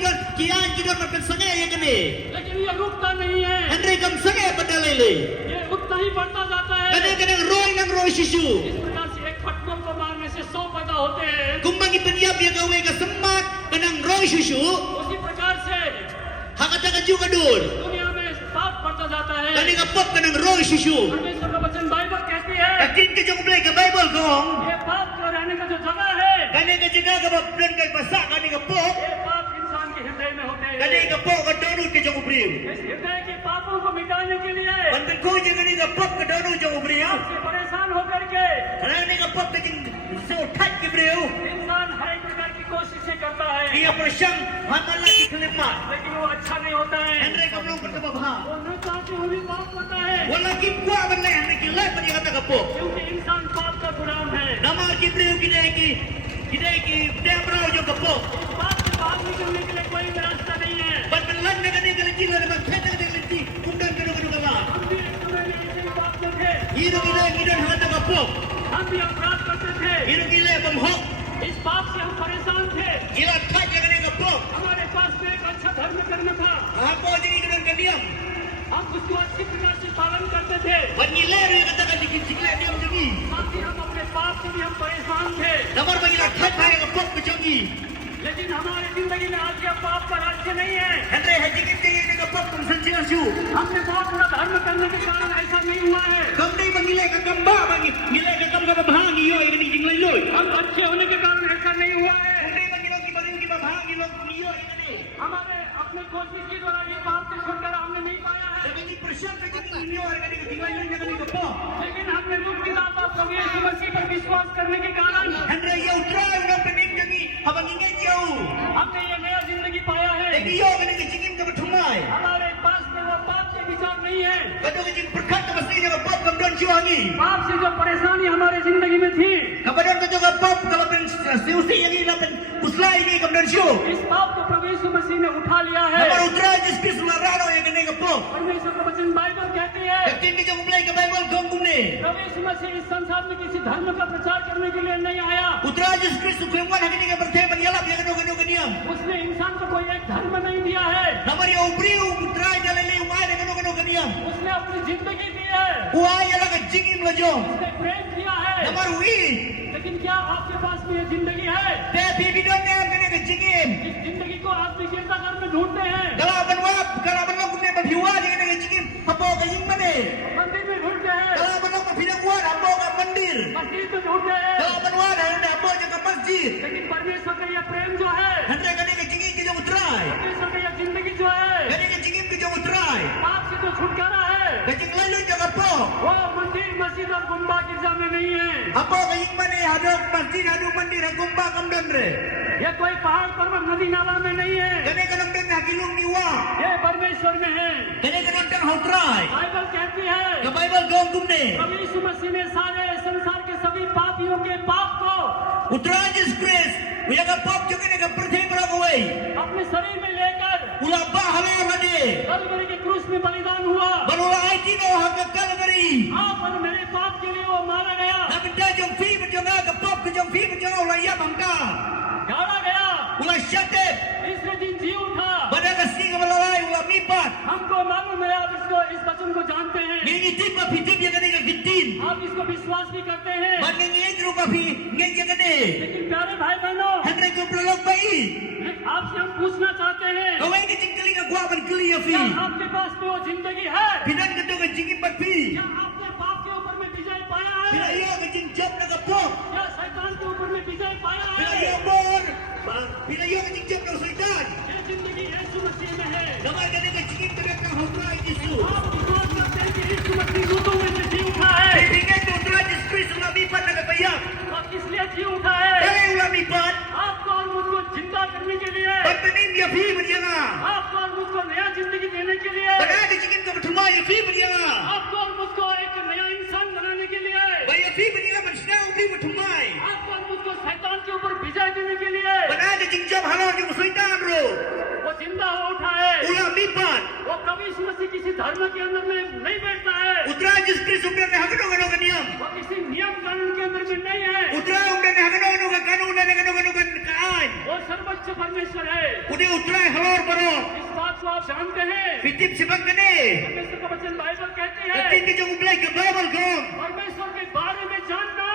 kita makan sangat ya kene. लेकिन ये रुकता नहीं है, Henry kam sangat pada lele. ये उतना ही बढ़ता जाता है। Kadang-kadang roy sisu. इस प्रकार से एक फटकों को मारने से 100 पैदा होते हैं। Kumbang ipanyap ya gawe ka semak kanang roy sisu. उसी प्रकार से Hakata ka juga dur. दुनिया में पाप बढ़ता जाता है। Kani ka pop kanang roy sisu. परमेश्वर का वचन बाइबल कहती है Akin ka jong play ka Bible kong. ये पाप का रहने का जो जगह है, Kani ka jaga ka ba plan kay basa kani ka pop. ये पाप इंसान के हृदय में होते हैं। Kani ka pop ka donut ka jong ubriw. इस हृदय के पापों को मिटाने के लिए Pantan ko jaga ni ka pop ka donut jong ubriw. से परेशान होकर के Kanang ni ka pop ka jong so tat ki ubriw. इंसान हर एक प्रकार की कोशिशें करता है, Dia persyang hamala ki kelemat. लेकिन वो अच्छा नहीं होता है। Henry ka mong pertababha. वो न चाहते हुए भी पाप करता है, Wala ki kwa man na Henry ki lay pa dia kata ka pop. क्योंकि इंसान पाप का गुलाम है। Nama ki ubriw kidai ki dia brau jong ka pop. इस पाप से बाहर निकलने के लिए कोई भी रास्ता नहीं है। Ban lan na kani kali jila na khata ka liti kundan ka ka ka. हम भी एक समय में ऐसे ही पाप में थे, Iro ila kidan hata ka pop. हम भी अपराध करते थे। Iro ila bamhok. इस पाप से हम परेशान थे। Ila tat jaga ni ka pop. हमारे पास में एक अच्छा धर्म कर्म था, Apa jadi kidan ka diam. हम उसको अच्छी प्रकार से पालन करते थे, Ban ila ri kata ka dikin sikla diam jagi. साथ ही हम अपने पाप से भी हम परेशान थे। Namar bagi la tat hai ka pop ka jangi. लेकिन हमारी जिंदगी में आज यह पाप का राज्य नहीं है। Henry haji ki ka pop kum sanjina su. हमने बहुत बड़ा धर्म करने के कारण ऐसा नहीं हुआ है। Kam dai bagi le ka kamba bagi. Nilai ka kam ka babhangi yo ini jinglai loy. हम अच्छे होने के कारण ऐसा नहीं हुआ है। Henry bagi lo ki bagin ki babhangi lo niyo ini. हमारे अपने कोशिश के द्वारा ये पाप से छुटकारा हमने नहीं पाया है, Jadi persyang ka jangi niyo harga ni ka jinglai loy ka ni ka pop. लेकिन हमने मुक्ति दाता प्रभु यीशु मसीह पर विश्वास करने के कारण Henry yo try na pening jangi habang ingat yo. हमने ये नया जिंदगी पाया है। Lagi yo ka ni ka jingim ka batumai. हमारे पास में वो पाप के विचार नहीं है। Kado ka jing perkat ka mesti ka pop kam don siwangi. पाप से जो परेशानी हमारे जिंदगी में थी, Kapadon ka juga pop ka ben siusi yang ini lapen puslai ni kam don siu. इस पाप को प्रभु यीशु मसीह ने उठा लिया है। Namar utra jis kis larano yang kene ka pop. परमेश्वर का वचन बाइबल कहती है Yakin ka jong play ka Bible kong kumne. प्रभु यीशु मसीह इस संसार में किसी धर्म का प्रचार करने के लिए नहीं आया। Utra jis kis kemwan hakini ka berthe menyalap yang kano kaniam. उसने इंसान को कोई एक धर्म नहीं दिया है, Namar yo ubriu utra jalele umay kano kaniam. उसने अपनी जिंदगी दी है, Uay yala ka jingim la jong. उसने प्रेम किया है। Namar ui. लेकिन क्या आपके पास में ये जिंदगी है? Te bibidon ne kene ka jingim. इस जिंदगी को आप गिरजाघर में ढूंढते हैं, Kalaban wap kalaban lo kumne pabiwa yang kene ka jingim. Hapo ka ying mane. मंदिर में ढूंढते हैं, Kalaban lo mapinang wad hapo ka mandir. मस्जिद में ढूंढते हैं। Kalaban wad hapo ka masjid. लेकिन परमेश्वर का ये प्रेम जो है, Henry kene ka jingim ka jong utray. परमेश्वर का ये जिंदगी जो है, Kene ka jingim ka jong utray. पाप से जो छुटकारा है, Ka jinglay lo jong hapo. वो मंदिर मस्जिद और गुम्बा गिरजा में नहीं है। Hapo ka ying mane hadok masjid hadok mandir hagumba kam donre. ये कोई पहाड़ पर्वत नदी नाला में नहीं है, Kene ka nang den hakilong niwa. ये परमेश्वर में है। Kene ka nang den hautray. Bible कहती है Ka Bible gong kumne. प्रभु यीशु मसीह ने सारे संसार के सभी पापियों के पाप को Utra jis Chris. Uya ka pop jo kene ka perthe bra away. अपने शरीर में लेकर Ula ba halal hade. Kalvari के क्रूस में बलिदान हुआ। Banula aiti no haka Calvary. आप और मेरे पाप के लिए वो मारा गया, Nabenda jong fi jong ka pop ka jong fi jong ula ya bangka. गाड़ा गया, Ula shatet. तीसरे दिन जी उठा। Bada ka si ka malalay ula mipat. हमको मालूम है, आप इसको इस वचन को जानते हैं, Ngi tip pa pitip ya kene ka gitin. आप इसको विश्वास भी करते हैं। Ban ngi edru ka fi ngi ya kene. लेकिन प्यारे भाई बहनों, Henry ko prolog bai. आपसे हम पूछना चाहते हैं, Kawai ka jingkali ka gwa ban kili ya fi. क्या आपके पास में वो जिंदगी है? Pinan ka to ka jingim pat fi. क्या आपने पाप के ऊपर में विजय पाया है? Pinayo ka jing job na ka pop. क्या शैतान के ऊपर में विजय पाया है? Pinayo bon. Pinayo ka jing job na saitan. ये जिंदगी यीशु मसीह में है। Namar ka ka jingim ka ka hotray Jesu. आप विश्वास करते हैं कि यीशु मसीह मृतों में से जी उठा है, Bibigay ko utra jis Chris ula mipat na ka payak. और इसलिए जी उठा है Kale ula mipat. आपको और मुझको जिंदा करने के लिए, Pat panim ya fi banyanga. आपको और मुझको नया जिंदगी देने के लिए, Bada ka jingim ka bathuma ya fi banyanga. आपको और मुझको एक नया इंसान बनाने के लिए, Baya fi banyanga mansna ubri bathumay. आपको और मुझको शैतान के ऊपर विजय देने के लिए Bada ka jing job halal jing saitan ro. वो जिंदा हो उठा है। Ula mipat. वो प्रभु यीशु मसीह किसी धर्म के अंदर में नहीं बैठता है, Utra jis Chris umdan na hakano kano kaniam. वो किसी नियम कानून के अंदर में नहीं है, Utra umdan na hakano kano ka kanun na kano kano kan kaan. वो सर्वोच्च परमेश्वर है। Udah utrai halor barok. इस बात को आप जानते हैं। Fitip sebab kene. परमेश्वर का वचन बाइबल कहती है Ketin ke jong ublai ke Bible gong. परमेश्वर के बारे में जानना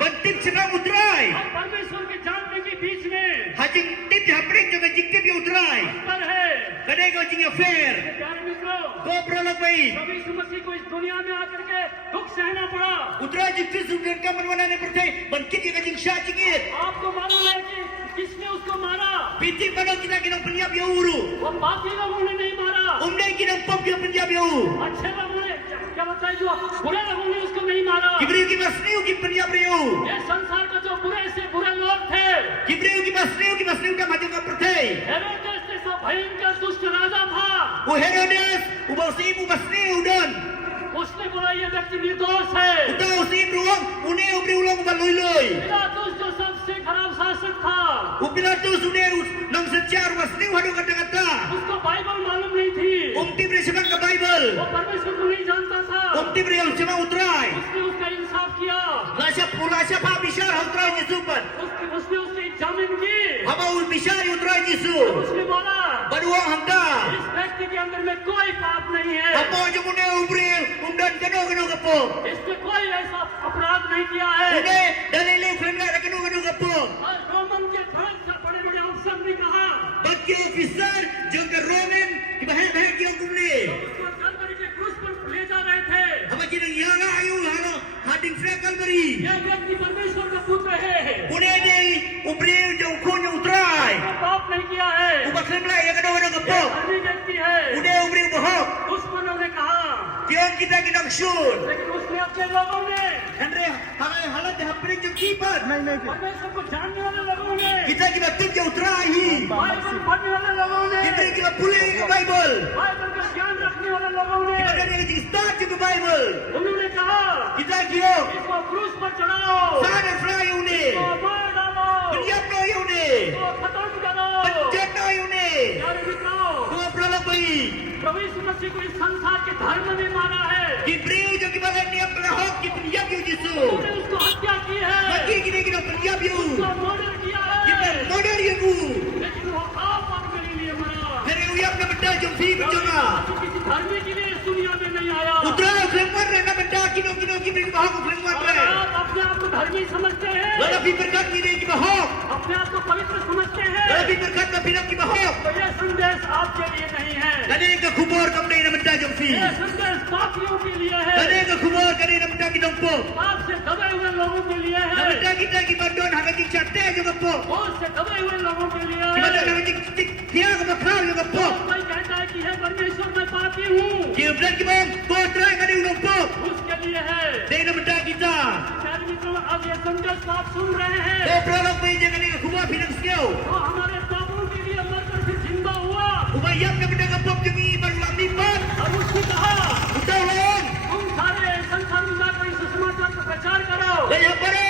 Bantip sebab utrai. और परमेश्वर के जानने के बीच में Hajing tip hapring jong jing tip ye utrai. अंतर है। Kadai ko jing affair. प्यारे मित्रों, Ko prolog bai. प्रभु यीशु मसीह को इस दुनिया में आकर के दुख सहना पड़ा। Utrai jing sudan ka manwana ne percay. Bangkit ye ka jing sya jingit. आपको मालूम है कि किसने उसको मारा? Fitip mano kita kinang penyap ye uru. वो पापी लोगों ने नहीं मारा, Umdai kinang pop ye penyap ye uru. अच्छे लोगों ने, क्या बताया, जो बुरे लोगों ने उसको नहीं मारा। Kibriu ki masniu ki penyap ye uru. ये संसार का जो बुरे से बुरे लोग थे, Kibriu ki masniu ka maju ka percay. हेरोदेस जैसा भयंकर दुष्ट राजा था। O Herodes, ubau si ibu masniu dan. उसने बोला ये व्यक्ति निर्दोष है। Utau si ruang, une ubri ulang ba loy loy. पिलातुस जो सबसे खराब शासक था, Pilatus une nang secar masniu hadu kata-kata. उसको बाइबल मालूम नहीं थी, Tibri sebang ke Bible. वो परमेश्वर को नहीं जानता था। Tibri yang cuma utrai. उसने उसका इंसाफ किया, Lasya pa bishar utrai Yesupan. उसने उसकी जामिन की। Haba bishar utrai Yesu. उसने बोला Baduang hangka. इस व्यक्ति के अंदर में कोई पाप नहीं है, Apa je mune ubri umdan keno kapo. इसने कोई ऐसा अपराध नहीं किया है। Une dalile kena keno kapo. और रोमन के बड़े बड़े अफसर ने कहा Bagi officer jengka Roman ki bahai ki kumne. उसको कलवरी के क्रूस पर ले जा रहे थे। Haba kina yaga ayu hano hading frekal beri. यह व्यक्ति परमेश्वर का पुत्र है, Une dei ubri jeng konya utrai. उसने पाप नहीं किया है, Ubak semla ya keno kapo. धर्मी व्यक्ति है। Une ubri bahok. दुश्मनों ने कहा, Kian kita kinang syur. लेकिन उसने अपने लोगों ने, Andre halai halat hapring jeng kipat. परमेश्वर को जानने वाले लोगों ने, Kita kita tip jeng utrai. Bible पढ़ने वाले लोगों ने, Kita kita pulih ke Bible. Bible का ज्ञान रखने वाले लोगों ने, Kita dari yang start ke Bible. उन्होंने कहा Kita kio. इसको क्रूस पर चढ़ाओ, Sana fly une. इसको मार डालो, Penjap no une. इसको खत्म करो। Penjat no une. प्यारे मित्रों, Kau prolog bai. प्रभु यीशु मसीह को इस संसार के धर्म ने मारा है, Kibriu jeng kibalan ni pelahok ki penjap yu Yesu. उन्होंने उसको हत्या की है, Maki kini kita penjap yu. उसको मर्डर किया Kita है, modal yu bu. लेकिन वो आप और मेरे लिए मरा। Hari uyap na benda jeng fi berjona. वो किसी धर्मी के लिए इस दुनिया में नहीं आया। Utra flengwan na benda kino kibri bahok flengwan अगर re. आप अपने आप को धर्मी समझते हैं, Lala fi berkat kini ki bahok. अपने आप को पवित्र समझते हैं, Lala fi berkat na pinap ki bahok. तो ये संदेश आपके लिए नहीं है। Kani ka kubur kamdai na benda jeng fi. ये संदेश पापियों के लिए है, Kani ka kubur kani na benda ki dongpo. पाप से दबे हुए लोगों के लिए Na है, benda kita ki bandon haga jing chate jeng po. बहुत से दबे हुए लोगों के लिए Ki bandon है। haga jing dia ka bakal jeng po. कोई कहता है कि हे परमेश्वर मैं पापी हूँ, Ki benda ki bang ko try kani dongpo. उसके लिए है। Dai na benda kita. प्यारे मित्रों, अब ये संदेश को आप सुन रहे हैं, Ko prolog bai jeng kani kubur pinang skill. तो हमारे पापों के लिए मरकर फिर जिंदा हुआ Umayap na benda ka pop jeng i baru lipat. और उसने कहा Utaw long. तुम सारे संसार में जाकर इस सुसमाचार का प्रचार करो, Daya pare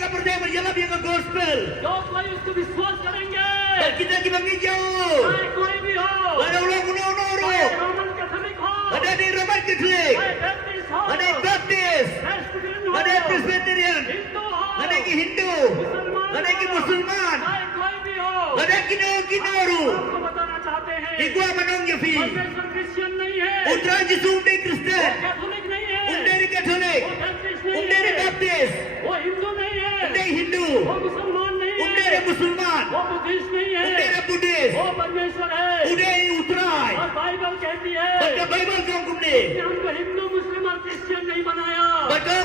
ka percaya berjalan dia ka gospel. जो कोई उसको विश्वास करेंगे, Dan kita ki bangi jauh. चाहे कोई भी हो, Ada ulang uno-uno. चाहे रोमन कैथोलिक हो, Ada di Roman Catholic. चाहे बैप्टिस्ट हो, Ada yang Baptist. प्रेस्बिटेरियन हो, Ada yang Presbyterian. हिंदू हो, Ada yang Hindu. मुसलमान Ada yang हो, Musliman. चाहे कोई भी हो, Ada yang Kinoru. आपको बताना चाहते हैं Igwa manong yafi. परमेश्वर क्रिश्चियन नहीं है, Undra Jesu umday वो Kristen. कैथोलिक नहीं है, Umday Catholic. वो बैप्टिस्ट नहीं Umday है, Baptist. वो हिंदू नहीं है, Umday Hindu. वो मुसलमान नहीं Umday है, Musliman. वो बुद्धिस्ट नहीं Umday है, Buddhist. वो परमेश्वर है। Uday Utray. और बाइबल कहती है Baca Bible kong kumne. कि हमको हिंदू मुस्लिम और क्रिश्चियन नहीं बनाया, Baca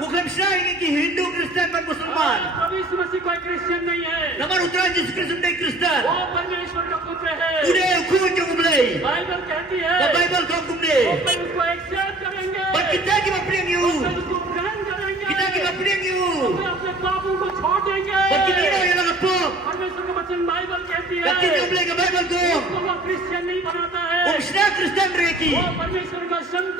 bukan syai ini ki Hindu Kristen dan Musliman. प्रभु यीशु मसीह कोई क्रिश्चियन नहीं है, Nama Utray Yesus Kristus umday Kristen. वो परमेश्वर का पुत्र है। Uday ukun jong umlay. Bible कहती है The Bible kong kumne. वो उसको एक्सेप्ट करेंगे, But kita ki mapriang yu. उसको ग्रहण करेंगे, Kita ki mapriang yu. वे अपने पापों को छोड़ देंगे। But kita yang lang po. परमेश्वर का वचन बाइबल कहती है But kita umlay ka Bible ko. उसको वो क्रिश्चियन नहीं बनाता है, Umsna Kristen reki. वो परमेश्वर का संत